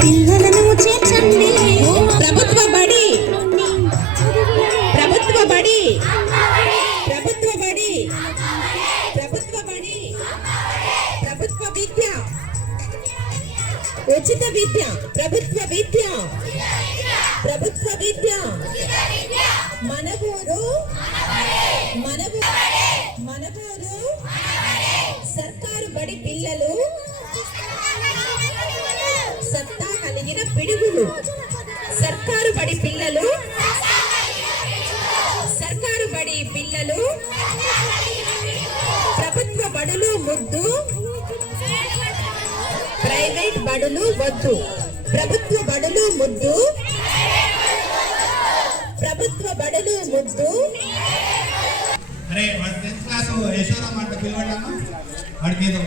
పిల్లలను చేర్చండి. ప్రభుత్వ బడి, ప్రభుత్వ బడి, ప్రభుత్వ బడి, ప్రభుత్వ బడి, ప్రభుత్వ విద్య, ఉచిత విద్య, ప్రభుత్వ విద్య, ప్రభుత్వ విద్య, మన ఊరు మన ఊరు సర్కారు బడి పిల్లలు సత్తా కలిగిన పిడుగులు. సర్కారు బడి పిల్లలు, సర్కారు బడి పిల్లలు, ప్రభుత్వ బడులు ముద్దు, ప్రైవేట్ బడులు వద్దు. ప్రభుత్వ బడులు ముద్దు, ప్రభుత్వ బడులు ముద్దు. అరే వాడి 10th క్లాస్ యశోరామ్ అంటే పిలవడమ్మా, వాడికి ఏదో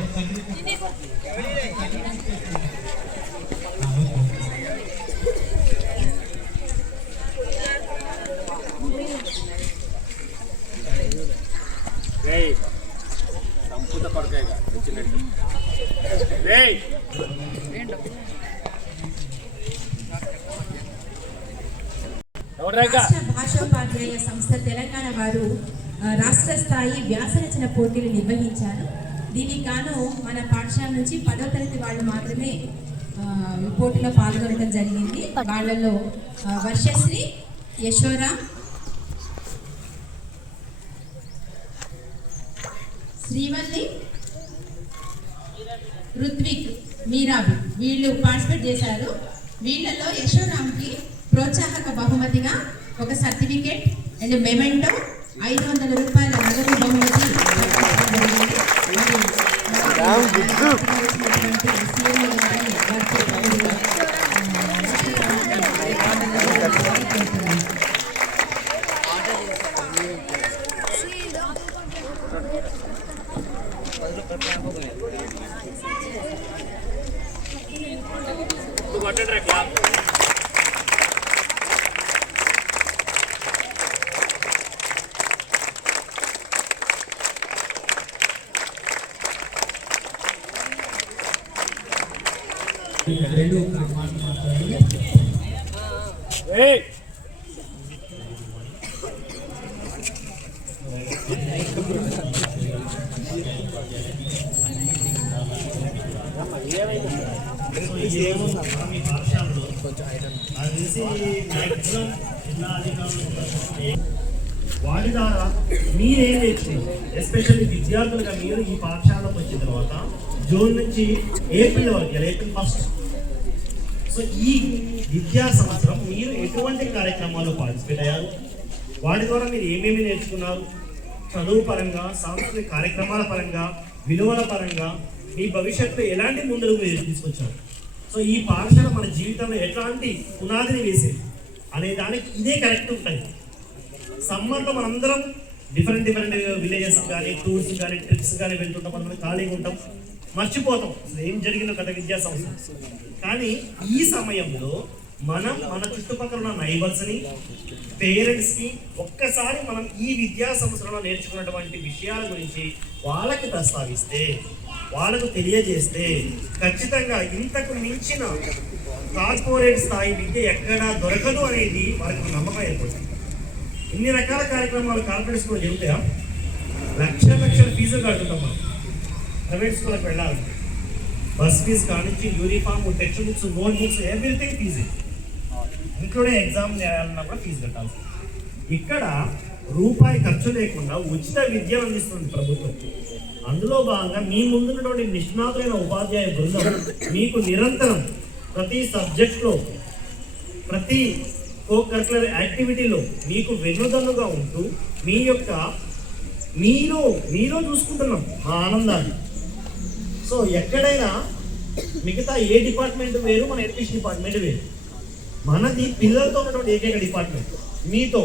సంపూత పడకాయగా వచ్చినట్టు రాష్ట్ర భాషోపాధ్యాయ సంస్థ తెలంగాణ వారు రాష్ట్ర స్థాయి వ్యాసరచన పోటీలు నిర్వహించారు. దీనికి గాను మన పాఠశాల నుంచి 10వ తరగతి వాళ్ళు మాత్రమే పోటీలో పాల్గొనడం జరిగింది. వాళ్ళలో వర్షశ్రీ, యశోరామ్, శ్రీవల్లి, రుత్విక్, మీరాబి వీళ్ళు పార్టిసిపేట్ చేశారు. వీళ్ళలో యశోరామ్కి ప్రోత్సాహక బహుమతిగా ఒక సర్టిఫికేట్ అండ్ మెమెంటో 500 రూపాయల నగదు బహుమతి వాటి ద్వారా మీరేం నేర్చుకుంటారు? ఎస్పెషల్లీ విద్యార్థులుగా మీరు ఈ పాఠశాలకు వచ్చిన తర్వాత జూన్ నుంచి ఏప్రిల్ వరకు, ఏప్రిల్ 1 సో ఈ విద్యా సంవత్సరం మీరు ఎటువంటి కార్యక్రమాల్లో పార్టిసిపేట్ అయ్యారు? వాటి ద్వారా మీరు ఏమేమి నేర్చుకున్నారు? చదువు పరంగా, సాంస్కృతిక కార్యక్రమాల పరంగా, విలువల పరంగా మీ భవిష్యత్తులో ఎలాంటి ముందుకు మీరు తీసుకొచ్చారు? సో ఈ పాఠశాల మన జీవితంలో ఎట్లాంటి పునాదిని వేసేది అనే దానికి ఇదే కరెక్ట్ ఉంటుంది. సమ్మర్లో మనందరం డిఫరెంట్ విలేజెస్ కానీ, టూర్స్ కానీ, ట్రిప్స్ కానీ వెళ్తుంటాం. మనం ఖాళీగా ఉంటాం, మర్చిపోతాం ఏం జరిగిందో గత విద్యా సంవత్సరం. కానీ ఈ సమయంలో మనం మన చుట్టుపక్కల ఉన్న నైబర్స్ని, పేరెంట్స్ని ఒక్కసారి మనం ఈ విద్యా సంవత్సరంలో నేర్చుకున్నటువంటి విషయాల గురించి వాళ్ళకి ప్రస్తావిస్తే, వాళ్ళకు తెలియజేస్తే ఖచ్చితంగా ఇంతకు మించిన కార్పొరేట్ స్థాయి విద్య ఎక్కడా దొరకదు అనేది వాళ్ళకి నమ్మకం ఏర్పడుతుంది. ఇన్ని రకాల కార్యక్రమాలు కార్పొరేట్ స్కూల్లో జరుగుతాయా? లక్షల ఫీజులు కడుతుంటాం మనం ప్రైవేట్ స్కూల్కి వెళ్ళాలి. బస్ ఫీజు కానించి uniform, text books, note books, everything fees, including exam చేయాలన్నా కూడా ఫీజు కట్టాలి. ఇక్కడ రూపాయి ఖర్చు లేకుండా ఉచిత విద్య అందిస్తుంది ప్రభుత్వం. అందులో భాగంగా మీ ముందున్నటువంటి నిష్ణాతులైన ఉపాధ్యాయ బృందం మీకు నిరంతరం ప్రతి సబ్జెక్ట్లో, ప్రతి కో కరికులర్ యాక్టివిటీలో మీకు వెన్నుదన్నుగా ఉంటూ మీలో చూసుకుంటున్నాం మా ఆనందాన్ని. సో ఎక్కడైనా మిగతా ఏ డిపార్ట్మెంట్ వేరు, మన ఎడ్యుకేషన్ డిపార్ట్మెంట్ వేరు. మనది పిల్లలతో ఉన్నటువంటి ఏకైక డిపార్ట్మెంట్ మీతో.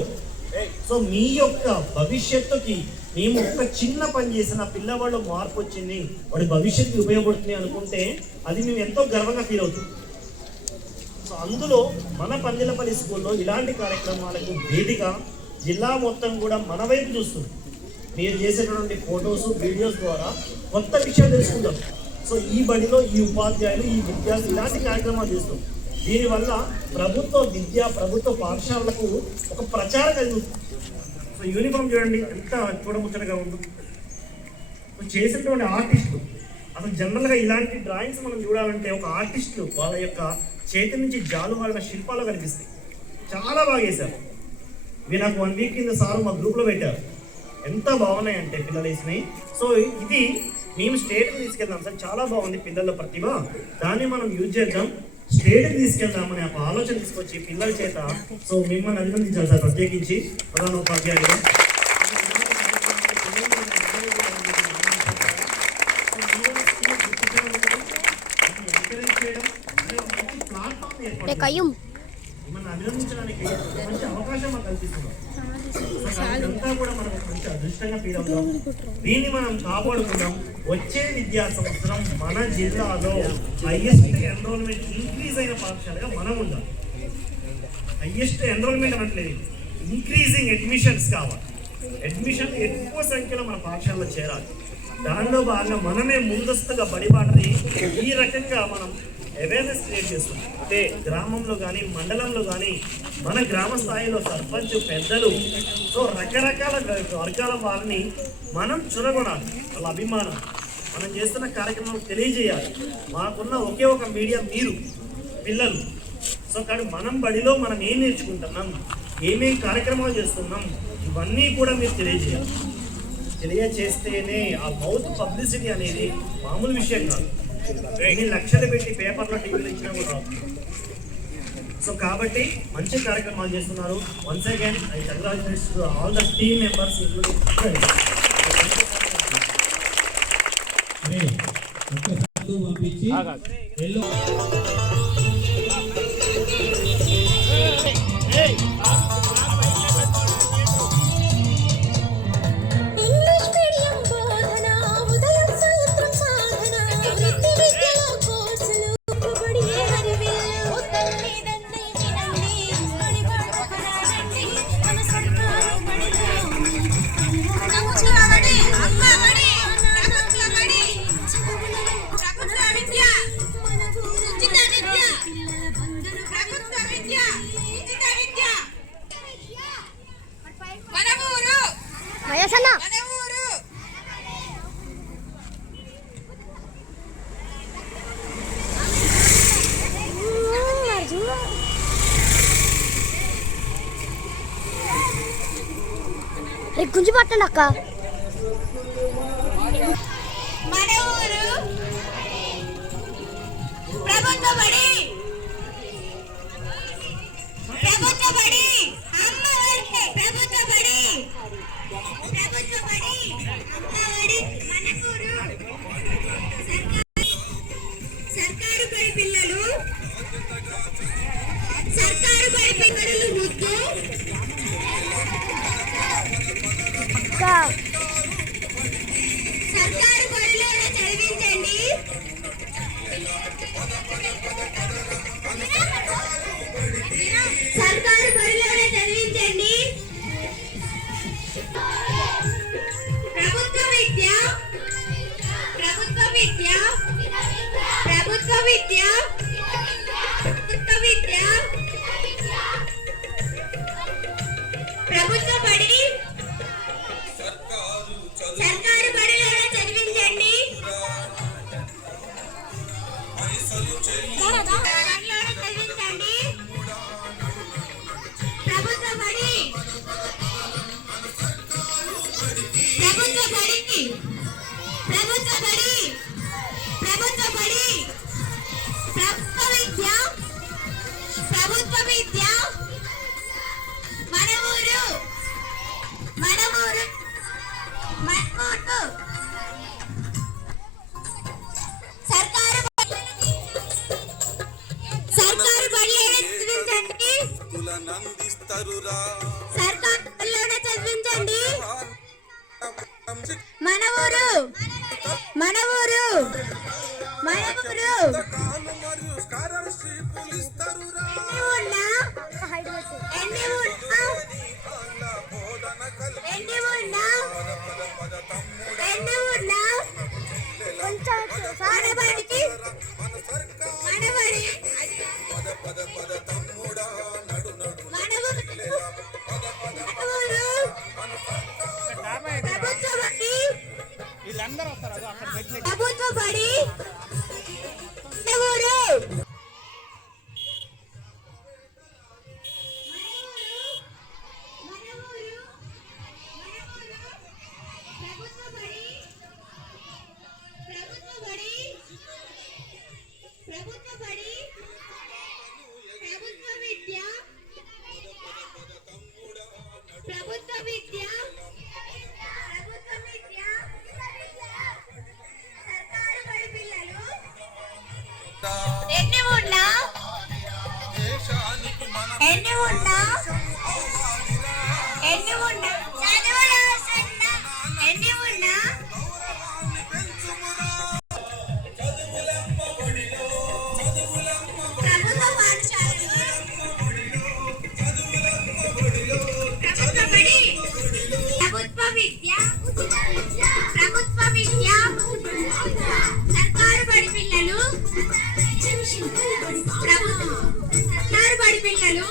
సో మీ యొక్క భవిష్యత్తుకి మేము ఒక చిన్న పని చేసిన పిల్లవాళ్ళు మార్పు వచ్చింది, వాడి భవిష్యత్తుకి ఉపయోగపడుతుంది అనుకుంటే అది మేము ఎంతో గర్వంగా ఫీల్ అవుతుంది. సో అందులో మన పందిలపల్లి స్కూల్లో ఇలాంటి కార్యక్రమాలకు వేదిక జిల్లా మొత్తం కూడా మన వైపు చూస్తుంది. మీరు చేసేటటువంటి ఫొటోస్, వీడియోస్ ద్వారా కొత్త విషయాలు తెలుసుకుంటాం. సో ఈ బడిలో ఈ ఉపాధ్యాయులు, ఈ విద్యార్థులు ఇలాంటి కార్యక్రమాలు చేస్తాం. దీనివల్ల ప్రభుత్వ విద్య ప్రభుత్వ పాఠశాలలకు ఒక ప్రచారం కలుగుతుంది. సో యూనిఫామ్ చూడండి ఎంత చూడముచ్చటగా ఉందో. చేసినటువంటి ఆర్టిస్టులు అసలు జనరల్గా ఇలాంటి డ్రాయింగ్స్ మనం చూడాలంటే ఒక ఆర్టిస్టులు వాళ్ళ యొక్క చేతి నుంచి జాలువారిన శిల్పాలు కనిపిస్తాయి. చాలా బాగా వేశారు. ఇవి నాకు 1 వీక్ కింద సార్ మా గ్రూప్లో పెట్టారు. ఎంత బాగున్నాయి అంటే పిల్లలు వేసినాయి. సో ఇది మేము స్టేట్కి తీసుకెళ్దాం సార్, చాలా బాగుంది పిల్లల ప్రతిభ, దాన్ని మనం యూజ్ చేద్దాం, స్టేట్కి తీసుకెళ్దామని ఒక ఆలోచన తీసుకొచ్చి పిల్లల చేత సో మిమ్మల్ని అభినందించాలి సార్ ప్రత్యేకించి ప్రధాన ఉపాధ్యాయులు. మిమ్మల్ని అభినందించడానికి మంచి అవకాశం మాకు కల్పిస్తున్నాం. అంతా కూడా మనం మంచి అదృష్టంగా ఫీల్ అవుతాం. దీన్ని మనం కాపాడుకుందాం. వచ్చే విద్యా సంవత్సరం మన జిల్లాలో హైయెస్ట్ ఎన్రోల్మెంట్ ఇంక్రీజ్ అయిన పాఠశాలగా మనం ఉండాలి. హైయెస్ట్ ఎన్రోల్మెంట్ అనట్లేదు, ఇంక్రీజింగ్ అడ్మిషన్స్ కావాలి. అడ్మిషన్ ఎక్కువ సంఖ్యలో మన పాఠశాలలో చేరాలి. దానిలో భాగంగా మనమే ముందస్తుగా బడిబాటని ఈ రకంగా మనం అవేర్నెస్ క్రియేట్ చేస్తున్నాం. అంటే గ్రామంలో కానీ మండలంలో కానీ మన గ్రామ స్థాయిలో సర్పంచ్ పెద్దలు సో రకరకాల వర్గాల వారిని మనం చురగొనాలి. వాళ్ళ అభిమానం మనం చేస్తున్న కార్యక్రమం తెలియజేయాలి. మాకున్న ఒకే ఒక మీడియా మీరు పిల్లలు. సో కానీ మనం బడిలో మనం ఏం నేర్చుకుంటున్నాం, ఏమేం కార్యక్రమాలు చేస్తున్నాం, ఇవన్నీ కూడా మీరు తెలియజేయాలి. తెలియజేస్తేనే ఆ మౌత్ పబ్లిసిటీ అనేది మామూలు విషయం కాదు. ఎన్ని లక్షలు పెట్టి పేపర్లో టీవీలు ఇచ్చినా కూడా రాదు. సో కాబట్టి మంచి కార్యక్రమాలు చేస్తున్నారు. Once again I congratulates to all the team members పంపించి ఇంగ్లీష్ మీడియం బోధన ఉదయం సాయంత్రం సాధన వృత్తి విద్యలో కోర్సులు బడి హరివిల్లు తల్లిదండ్రి వినండి బడి బాటపడాలండి మన సర్కారు బడిలో ప్రభుత్వ బడి అమ్మ బడి ప్రభుత్వ బడి ప్రభుత్వ విద్య ఉచిత విద్య పిల్లల బంగారు ప్రభుత్వ విద్య ఉచిత విద్య మన ఊరు మయసన్న మన ఊరు గుంజి పట్టండి అక్క. మన ఊరు ప్రభుత్వ బడి ప్రభుత్వ బడి అమ్మ బడి ప్రభుత్వ బడి ప్రభుత్వ బడి అమ్మ బడి మన ఊరు సర్కారు బడి పిల్లలు సర్కారు బడి పిల్లలు ముద్దు అక్క సర్కారు బడిలోనే చదివించండి. సర్కారు బడిలోనే చదివించండి. ప్రభుత్వ విద్య ప్రభుత్వ విద్య ప్రభుత్వ విద్య ప్రభుత్వ విద్య ప్రభుత్వ బడి సర్కారు బడిలోనే చదివించండి. బడిలోనే చదివించండి. ప్రభుత్వ బడి ప్రభుత్వ బడి ప్రభుత్వ బడి ప్రభుత్వ బడి ప్రభుత్వ విద్య ప్రభుత్వ విద్య మన ఊరు మన ఊరు సర్కారు సర్కారు బడిలోనే చదివించండి. సర్కారు బడిలోనే చదివించండి. మన ఊరు మన ఊరు మన ఊరు ఎన్ని ఉన్నా ఎన్ని ఉన్నా ఎన్ని ఉన్నా మనబడి మనబడి ఎన్ని ఉన్నా చదువులో సున్నా ఎన్ని ఉన్నా ప్రభుత్వ పాఠశాలలు ప్రభుత్వ విద్య సర్కారు బడి పిల్లలు సర్కారు బడి పిల్లలు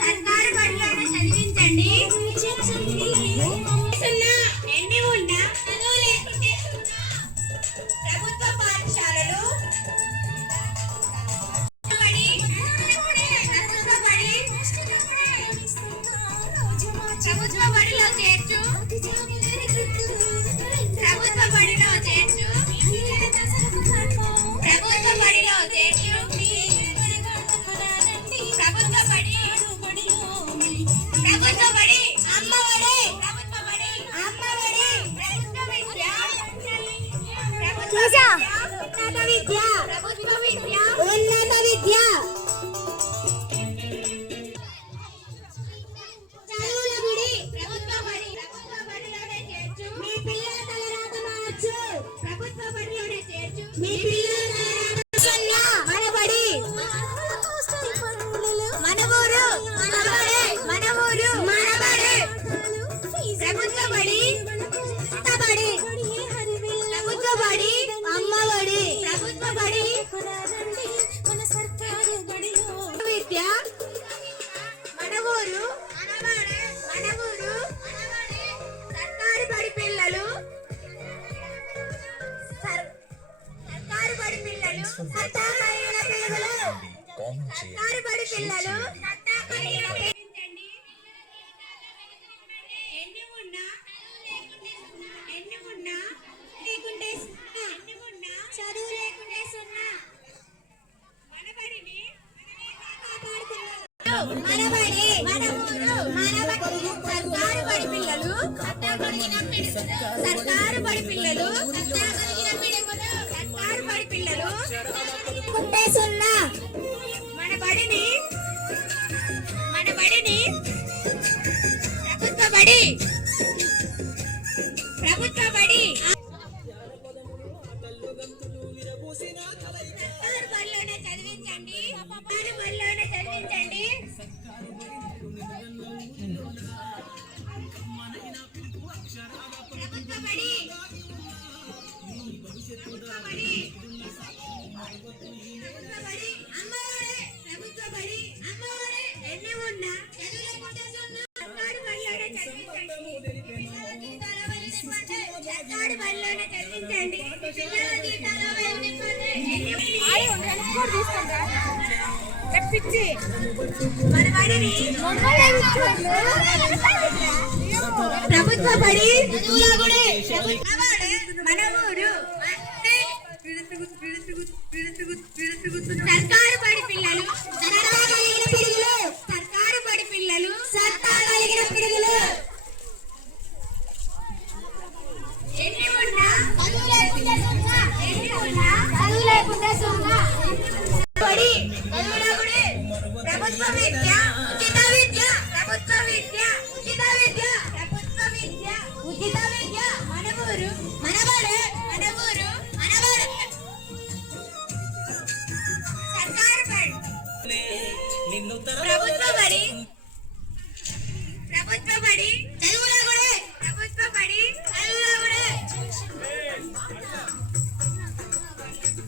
సర్కారు బడిలోనే చదివించండి ఎన్ని ఉన్నా చదువు లేకుంటే ప్రభుత్వ పాఠశాలలు ప్రభుత్వ బడిలో చేర్చు ప్రభుత్వ బడిలో చేర్చు ప్రభుత్వ బడిలో చేర్చు ప్రభుత్వ బడి ప్రభుత్వ బడి అమ్మఒడి ప్రభుత్వ బడి అమ్మఒడి ప్రభుత్వ విద్య ఉన్నత విద్య ప్రభుత్వ విద్య ఉన్నత విద్య చదువుల గుడి ప్రభుత్వ బడి ప్రభుత్వ బడిలోనే చేర్చు మీ పిల్లల తలరాత మార్చు ప్రభుత్వ బడిలోనే చేర్చు మీ పిల్లల తలరాత సున్నా మన బడి మన ఊరు మన ఊరు మన బడి ప్రభుత్వ బడి ప్రభుత్వ బడి అమ్మఒడి ప్రభుత్వ బడి విద్య మన ఊరు మన ఊరు సర్కారు బడి పిల్లలు సర్కారు బడి పిల్లలు సర్కారు బడి పిల్లలు ఎన్ని ఉన్నా లేకుంటే చదువు లేకుంటే సున్నా మన బడిని మన బడి మన ఊరు మన బడి సర్కారు బడి పిల్లలు సర్కారు బడి పిల్లలు సర్కారు బడి పిల్లలు కుంటే సున్నా మన బడిని ప్రభుత్వ బడి ప్రభుత్వ బడి సర్కారు బడిలోనే చదివించండి సర్కారు బడిలోనే చదివించండి ప్రభుత్వ బడి ప్రభుత్వ బడి అమ్మఒడి ప్రభుత్వ బడి అమ్మఒడి ఎన్ని ఉన్నా చదువు లేకుంటే సున్నా సర్కారు బడిలోనే చదివించండి సర్కారు బడిలోనే చదివించండి పిల్లల జీతాలు మన బడిని ప్రభుత్వ బడి మన ఊరు సర్కారు బడి పిల్లలు సర్కారు బడి పిల్లలు ఎన్ని ఉన్నా చదువు లేకుండా సున్నా బడి ప్రభుత్వ విద్య ఉచిత విద్య ప్రభుత్వ విద్య ఉచిత విద్య ప్రభుత్వ విద్య ఉచిత విద్య మన ఊరు మన బడి మన ఊరు మన బడి సర్కారు బడి ప్రభుత్వ బడి ప్రభుత్వ బడి చదువుల గుడి ప్రభుత్వ బడి చదువుల గుడి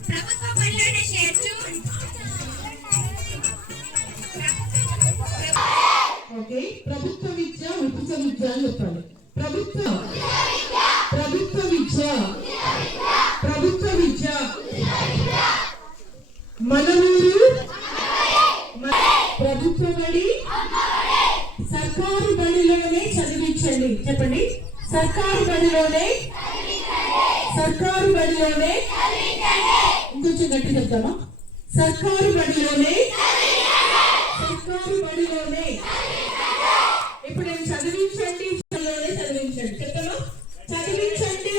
ప్రభుత్వ బడిలోనే చేర్చు ఓకే ప్రభుత్వ విద్య ఉచిత విద్య అని చెప్పాలి ప్రభుత్వ విద్య మన ఊరు ప్రభుత్వ బడి సర్కారు బడిలోనే చదివించండి చెప్పండి సర్కారు బడిలోనే ఇంకొంచెం గట్టి చెప్తామా సర్కారు బడిలోనే ఇప్పుడు నేను చదివించండి చెప్తామా చదివించండి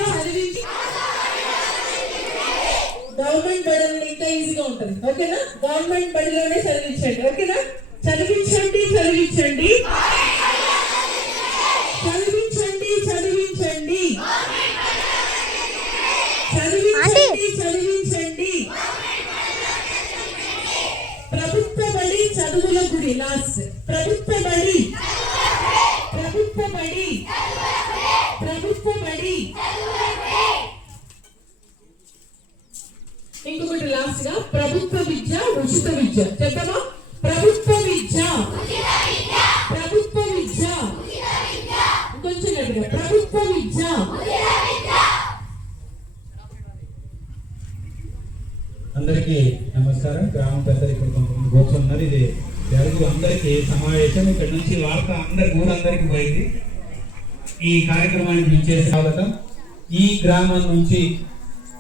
గవర్నమెంట్ బడులు ఇంకా ఈజీగా ఉంటుంది. ఓకేనా? గవర్నమెంట్ బడిలోనే చదివించండి. ఓకేనా? చదివించండి చదివించండి చదివించండి చదివించండి చదివించండి చదివించండి. ప్రభుత్వ బడి చదువుల గుడి. లాస్ట్ ప్రభుత్వ బడి ప్రభుత్వ బడి ప్రభుత్వ బడి. ఇంకొకటి లాస్ట్ గా ప్రభుత్వ విద్య ఉచిత విద్య చెప్తామా? ప్రభుత్వ విద్య ప్రభుత్వ విద్య కొంచెం గట్టిగా ప్రభుత్వ విద్య. అందరికీ నమస్కారం. గ్రామ పెద్దలు ఇక్కడ కొంతమంది కూర్చున్నారు. ఇది తెలుగు అందరికీ సమావేశం. ఇక్కడ నుంచి వార్త ఊరందరికీ పోయింది. ఈ కార్యక్రమానికి విచ్చేసి స్వాగతం. ఈ గ్రామం నుంచి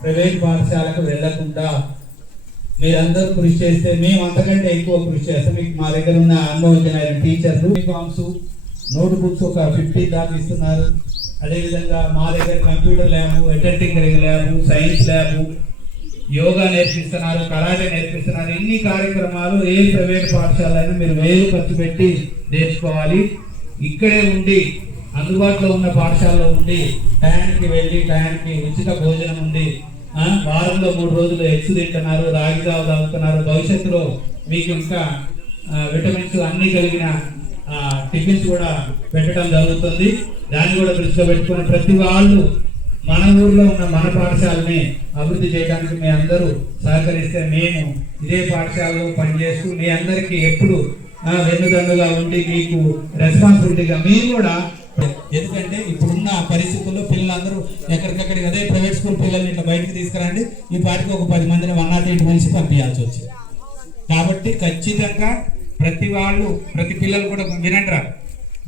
ప్రైవేట్ పాఠశాలకు వెళ్లకుండా మీరందరూ కృషి చేస్తే మేము అంతకంటే ఎక్కువ కృషి చేస్తాం. మీకు మా దగ్గర ఉన్న అనుభవజ్ఞమైన టీచర్లు యూనిఫామ్స్, నోట్ బుక్స్ ఒక 50 దాకా ఇస్తున్నారు. అదేవిధంగా మా దగ్గర computer lab, attending lab, science lab, yoga నేర్పిస్తున్నారు, కరాటే నేర్పిస్తున్నారు. ఇన్ని కార్యక్రమాలు ఏ ప్రైవేట్ పాఠశాల అయినా మీరు 1000 ఖర్చు పెట్టి నేర్చుకోవాలి. ఇక్కడే ఉండి అందుబాటులో ఉన్న పాఠశాలలో ఉండి టయానికి వెళ్ళి టయానికి ఉచిత భోజనం ఉంది. వారంలో 3 రోజులు ఎగ్స్ తింటున్నారు, రాగి జావ తాగుతున్నారు. భవిష్యత్తులో మీకు ఇంకా విటమిన్స్ అన్ని కలిగిన టిఫిన్స్ కూడా పెట్టడం జరుగుతుంది. దాన్ని కూడా దృష్టిలో పెట్టుకుని ప్రతి వాళ్ళు మన ఊర్లో ఉన్న మన పాఠశాలని అభివృద్ధి చేయడానికి మీ అందరూ సహకరిస్తే మేము ఇదే పాఠశాలలో పనిచేస్తూ మీ అందరికీ ఎప్పుడు వెన్నుదన్నుగా ఉండి మీకు రెస్పాన్సిబిలిటీగా మేము కూడా, ఎందుకంటే ఇప్పుడున్న పరిస్థితుల్లో పిల్లలందరూ ఎక్కడికక్కడికి అదే ప్రైవేట్ స్కూల్ పిల్లల్ని ఇట్లా బయటకు తీసుకురండి, ఈ పాటికి ఒక 10 మందిని 108 మనిషి పంపించాల్సి వచ్చింది. కాబట్టి ఖచ్చితంగా ప్రతి పిల్లలు కూడా వినండిరా.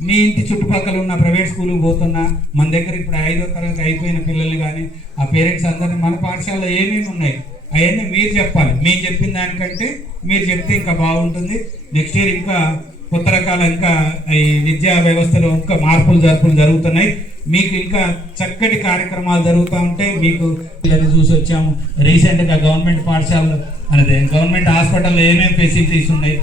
మీ ఇంటి చుట్టుపక్కల ఉన్న ప్రైవేట్ స్కూల్కి పోతున్నా మన దగ్గర ఇప్పుడు 5వ తరగతి అయిపోయిన పిల్లలు కానీ ఆ పేరెంట్స్ అందరినీ మన పాఠశాలలో ఏమేమి ఉన్నాయి అవన్నీ మీరు చెప్పాలి. మేము చెప్పిన దానికంటే మీరు చెప్తే ఇంకా బాగుంటుంది. నెక్స్ట్ ఇయర్ ఇంకా కొత్త రకాల ఇంకా ఈ విద్యా వ్యవస్థలో ఇంకా మార్పులు జరుగుతున్నాయి. మీకు ఇంకా చక్కటి కార్యక్రమాలు జరుగుతూ ఉంటాయి. మీకు చూసి వచ్చాము. రీసెంట్గా గవర్నమెంట్ పాఠశాలలో అదే గవర్నమెంట్ హాస్పిటల్లో ఏమేమి ఫెసిలిటీస్ ఉన్నాయి,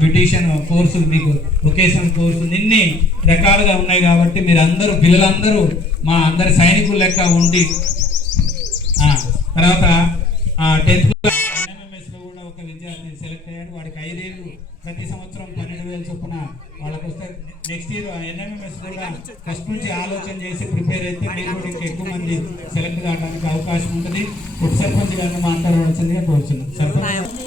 బ్యూటిషియన్ కోర్సులు, మీకు వొకేషనల్ కోర్సులు ఇన్ని రకాలుగా ఉన్నాయి. కాబట్టి మీరు అందరూ పిల్లలందరూ మా అందరి సైనికులు లెక్క ఉండి తర్వాత 10th ఎన్ఎంఎంఎస్లో కూడా ఒక విద్యార్థి సెలెక్ట్ అయ్యాడు. వాడికి 5 ఏళ్ళు ప్రతి సంవత్సరం 12,000 చొప్పున వాళ్ళకి వస్తే నెక్స్ట్ ఇయర్ ఎన్ఎంఎంఎస్ కూడా ఫస్ట్ నుంచి ఆలోచన చేసి ప్రిపేర్ అయితే మీరు కూడా ఇంకా ఎక్కువ మంది సెలెక్ట్ కావడానికి అవకాశం ఉంటుంది. ఉప సర్పంచ్ గారిని మాట్లాడవలసిందిగా కోరుతున్నాం. సర్పంచ్